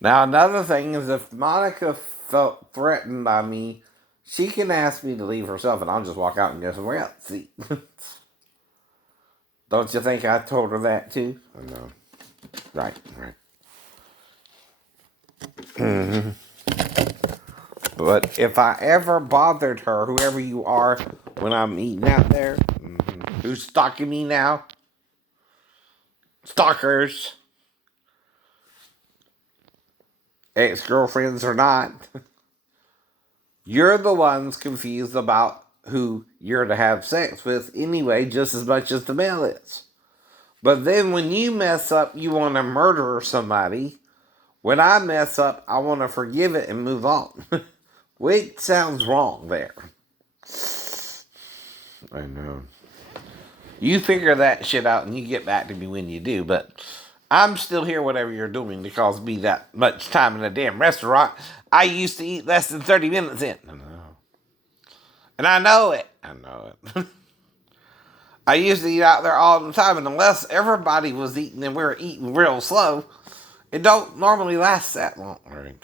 Now, another thing is if Monica felt threatened by me, she can ask me to leave herself and I'll just walk out and go somewhere else. See? Don't you think I told her that too? No. Right, right. But if I ever bothered her, whoever you are, when I'm eating out there, who's stalking me now? Stalkers, ex-girlfriends or not, you're the ones confused about who you're to have sex with anyway, just as much as the male is. But then when you mess up, you want to murder somebody. When I mess up, I want to forgive it and move on. Which sounds wrong there. I know. You figure that shit out and you get back to me when you do, but I'm still here, whatever you're doing, to cause me that much time in a damn restaurant. I used to eat less than 30 minutes in. I know. And I know it. I know it. I used to eat out there all the time, and unless everybody was eating and we were eating real slow, it don't normally last that long. Right?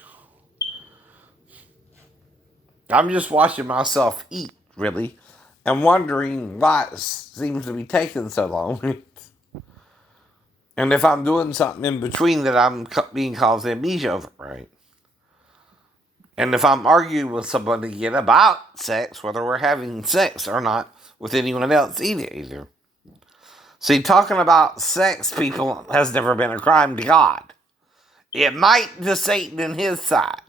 I'm just watching myself eat, really, and wondering why it seems to be taking so long. And if I'm doing something in between that I'm being caused amnesia over, right? And if I'm arguing with somebody again about sex, whether we're having sex or not with anyone else either. See, talking about sex, people, has never been a crime to God. It might to Satan and his side,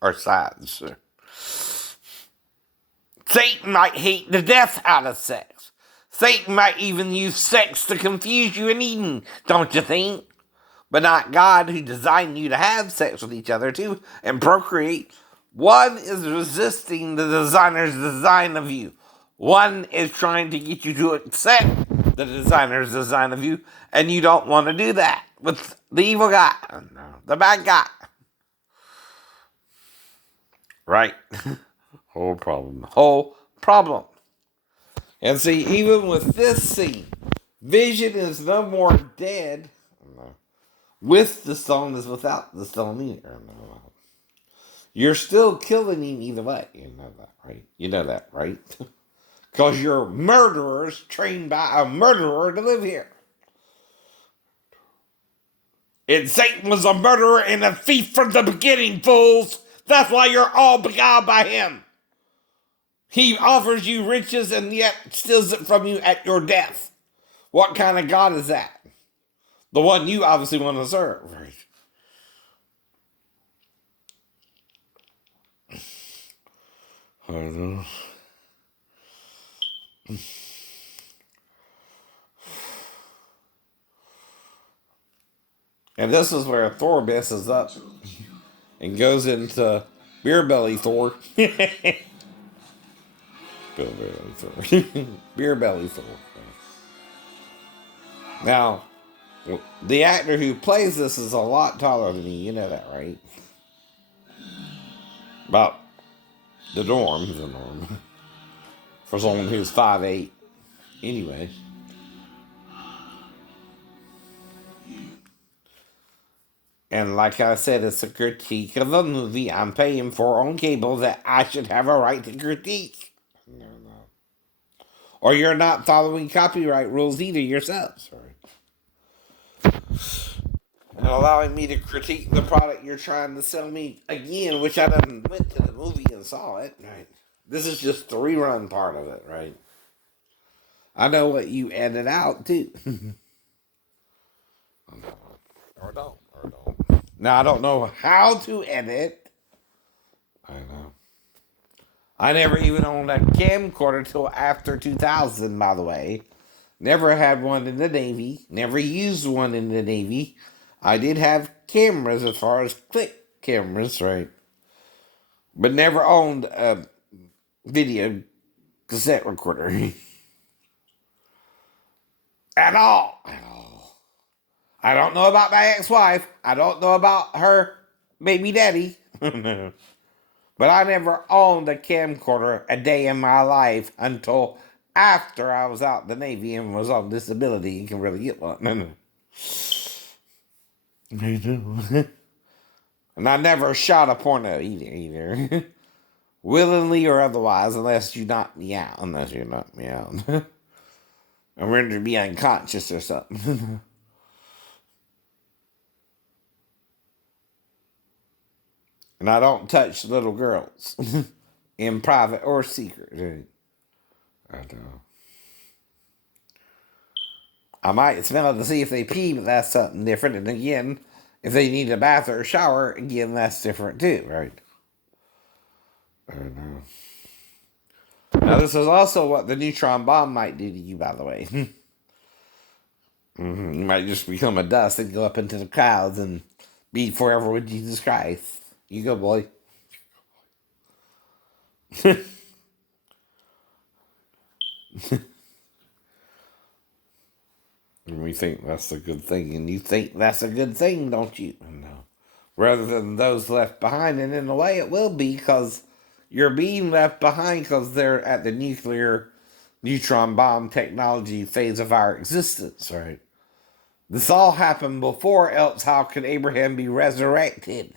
or sides. Satan might hate the death out of sex. Satan might even use sex to confuse you in Eden, don't you think? But not God, who designed you to have sex with each other too and procreate. One is resisting the designer's design of you. One is trying to get you to accept the designer's design of you, and you don't want to do that with the evil guy, the bad guy. Right? Whole problem. Whole problem. And see, even with this scene, Vision is no more dead with the stone as without the stone either. You're still killing him either way. You know that, right? You know that, right? Because you're murderers trained by a murderer to live here. And Satan was a murderer and a thief from the beginning, fools. That's why you're all beguiled by him. He offers you riches and yet steals it from you at your death. What kind of God is that? The one you obviously want to serve, right? I don't know. And this is where Thor messes up and goes into Beer Belly Thor. Beer Belly Thor. Beer Belly Thor. Now, the actor who plays this is a lot taller than me. You know that, right? About the norm. The norm. For someone who's 5'8". Anyway. And like I said, it's a critique of a movie I'm paying for on cable that I should have a right to critique. No, no. Or you're not following copyright rules either yourselves. And allowing me to critique the product you're trying to sell me again, which I done went to the movie and saw it. Right. This is just the rerun part of it, right? I know what you edit out too. Or don't. Or don't. Now I don't know how to edit. I know. I never even owned a camcorder till after 2000, by the way. Never had one in the Navy. Never used one in the Navy. I did have cameras as far as click cameras, right? But never owned a video cassette recorder. At all. At all. I don't know about my ex-wife. I don't know about her baby daddy. But I never owned a camcorder a day in my life until after I was out the Navy and was on disability and can really get one. I know. And I never shot a porno either. Willingly or otherwise, unless you knock me out. Unless you knock me out. And render me unconscious or something. And I don't touch little girls. In private or secret. I know. I might smell it to see if they pee, but that's something different. And again, if they need a bath or a shower, again, that's different too, right? I know. Now, this is also what the neutron bomb might do to you, by the way. You might just become a dust and go up into the clouds and be forever with Jesus Christ. You go, boy. And we think that's a good thing, and you think that's a good thing, don't you? No. Rather than those left behind, and in a way it will be, because you're being left behind because they're at the nuclear neutron bomb technology phase of our existence, right? This all happened before, else how could Abraham be resurrected?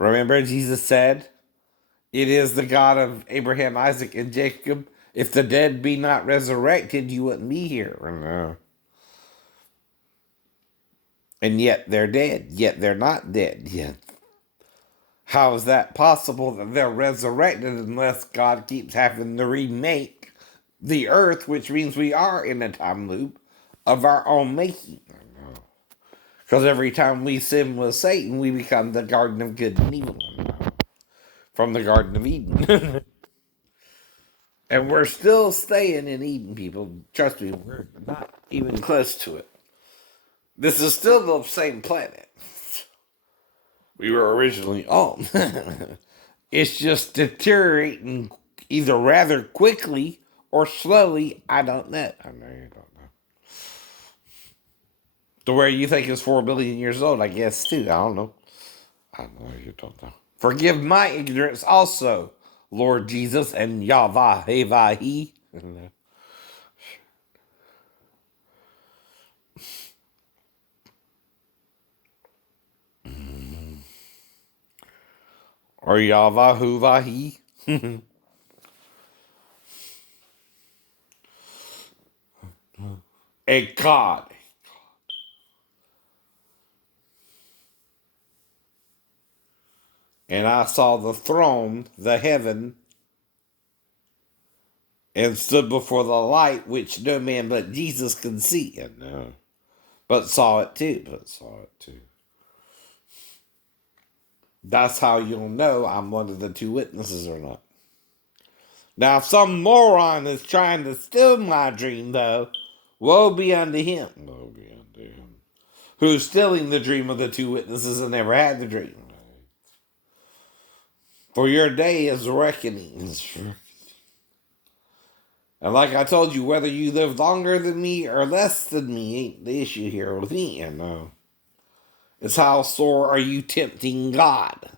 Remember, Jesus said, "It is the God of Abraham, Isaac, and Jacob. If the dead be not resurrected, you wouldn't be here." No. And yet they're dead, yet they're not dead yet. How is that possible that they're resurrected unless God keeps having to remake the earth, which means we are in a time loop of our own making? Because every time we sin with Satan, we become the Garden of Good and Evil from the Garden of Eden. And we're still staying in Eden, people. Trust me, we're not even close to it. This is still the same planet we were originally on. It's just deteriorating either rather quickly or slowly. I don't know. I know you don't know. To where you think it's 4 billion years old, I guess, too. I don't know. I know you don't know. Forgive my ignorance also, Lord Jesus and Yahweh Hevahi. Or Yahweh Huvahi. A God. And I saw the throne, the heaven, and stood before the light, which no man but Jesus could see. And but saw it too. That's how you'll know I'm one of the two witnesses or not. Now, if some moron is trying to steal my dream, though, woe be unto him. Woe be unto him. Who's stealing the dream of the two witnesses and never had the dream. For your day is reckoning. And like I told you, whether you live longer than me or less than me ain't the issue here with me. And it's how sore are you tempting God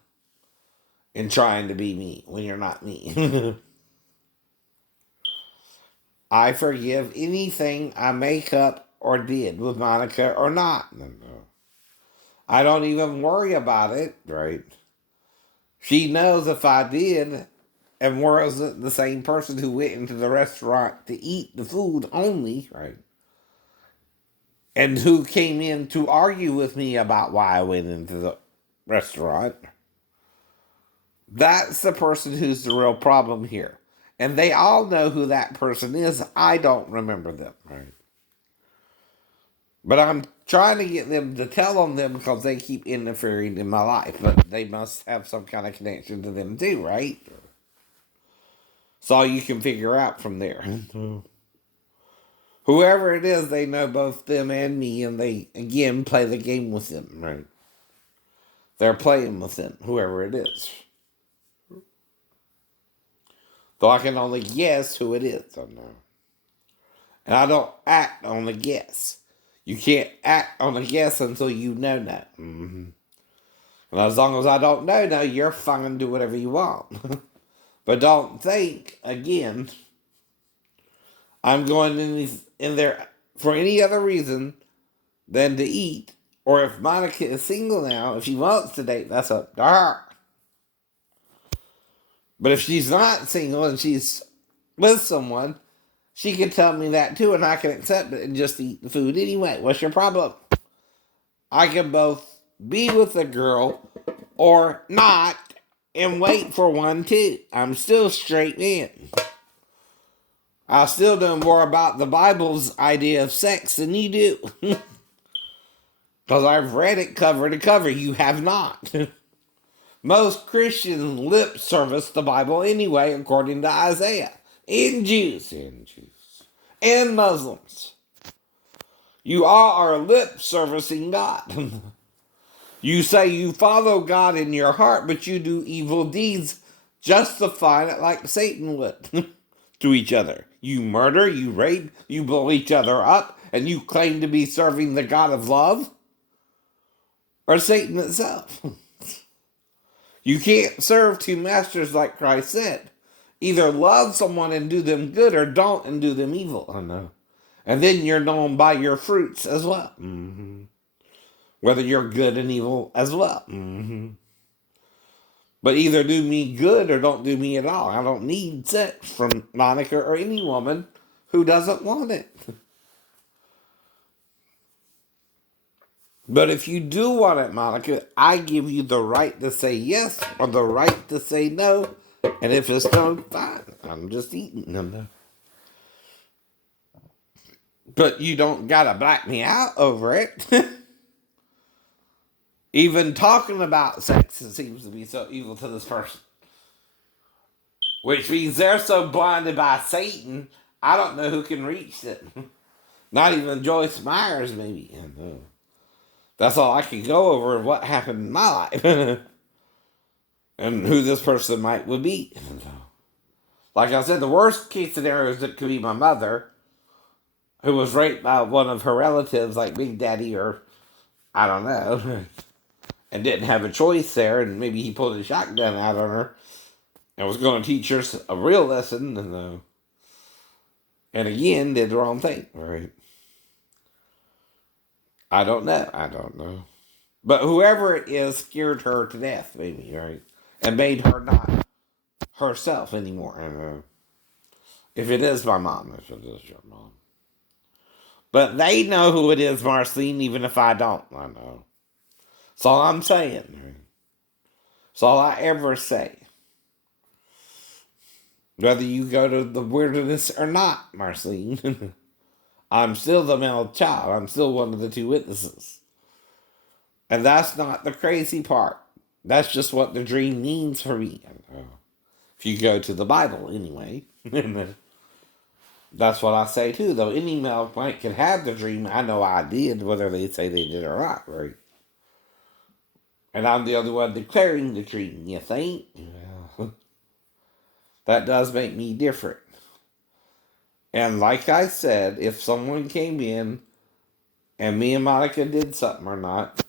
in trying to be me when you're not me. I forgive anything I make up or did with Monica or not. I don't even worry about it, right? She knows if I did and wasn't the same person who went into the restaurant to eat the food only, right? And who came in to argue with me about why I went into the restaurant. That's the person who's the real problem here. And they all know who that person is. I don't remember them, right? But I'm trying to get them to tell on them because they keep interfering in my life. But they must have some kind of connection to them too, right? It's all you can figure out from there. Whoever it is, they know both them and me, and they, again, play the game with them, right? They're playing with them, whoever it is. Though I can only guess who it is, I know. And I don't act on a guess. You can't act on a guess until you know that. And as long as I don't know now, you're fine to do whatever you want. But don't think, again, I'm going in there for any other reason than to eat Or if Monica is single now, if she wants to date, that's up to her. But if she's not single and she's with someone, she can tell me that too, and I can accept it and just eat the food anyway. What's your problem? I can both be with a girl or not and wait for one too. I'm still straight man. I still know more about the Bible's idea of sex than you do. Because I've read it cover to cover. You have not. Most Christians lip service the Bible anyway, according to Isaiah. And Jews. And Muslims. You all are lip servicing God. You say you follow God in your heart, but you do evil deeds, justifying it like Satan would to each other. You murder, you rape, you blow each other up, and you claim to be serving the God of love? Or Satan itself? You can't serve two masters like Christ said. Either love someone and do them good, or don't and do them evil. I know. And then you're known by your fruits as well. Mm-hmm. Whether you're good and evil as well. Mm-hmm. But either do me good or don't do me at all. I don't need sex from Monica or any woman who doesn't want it. But if you do want it, Monica, I give you the right to say yes or the right to say no. And if it's no, fine. I'm just eating them. But you don't gotta black me out over it. Even talking about sex seems to be so evil to this person. Which means they're so blinded by Satan, I don't know who can reach it. Not even Joyce Myers, maybe. That's all I can go over what happened in my life. And who this person would be. Like I said, the worst case scenario is it could be my mother, who was raped by one of her relatives, like Big Daddy or I don't know, and didn't have a choice there, and maybe he pulled a shotgun out on her and was going to teach her a real lesson, and again did the wrong thing. Right? I don't know. But whoever it is scared her to death, maybe, right? And made her not herself anymore. I don't know. If it is my mom, if it is your mom. But they know who it is, Marceline, even if I don't. I know. That's all I'm saying. That's all I ever say. Whether you go to the wilderness or not, Marceline. I'm still the male child. I'm still one of the two witnesses. And that's not the crazy part. That's just what the dream means for me. If you go to the Bible, anyway. That's what I say too, though. Any male can have the dream. I know I did, whether they say they did or not, right? And I'm the only one declaring the dream, you think? Well, that does make me different. And like I said, if someone came in and me and Monica did something or not,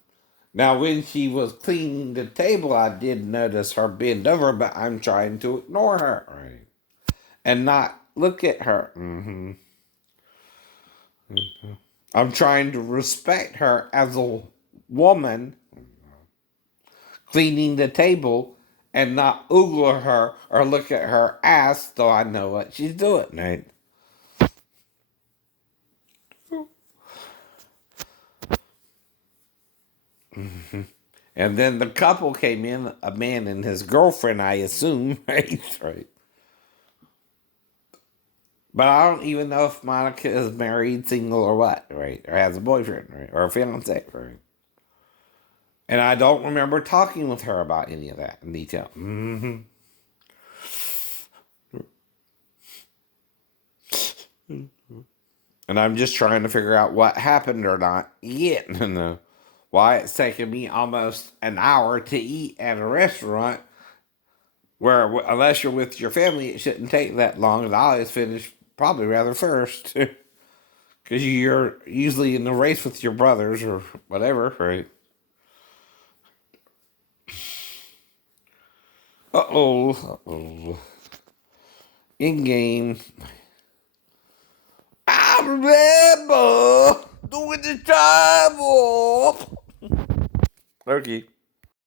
now when she was cleaning the table, I did notice her bend over, but I'm trying to ignore her, right? And not look at her. Mm-hmm. Mm-hmm. I'm trying to respect her as a woman cleaning the table and not oogle her or look at her ass, though I know what she's doing, right? Mm-hmm. And then the couple came in, a man and his girlfriend, I assume, right? Right. But I don't even know if Monica is married, single, or what, right? Or has a boyfriend, right? Or a fiance, right? And I don't remember talking with her about any of that in detail. Mm-hmm. And I'm just trying to figure out what happened or not yet. And why it's taken me almost an hour to eat at a restaurant where, unless you're with your family, it shouldn't take that long. And I always finish probably rather first. Because you're usually in the race with your brothers or whatever, right? Uh-oh. In game. I remember doing the travel. Okay.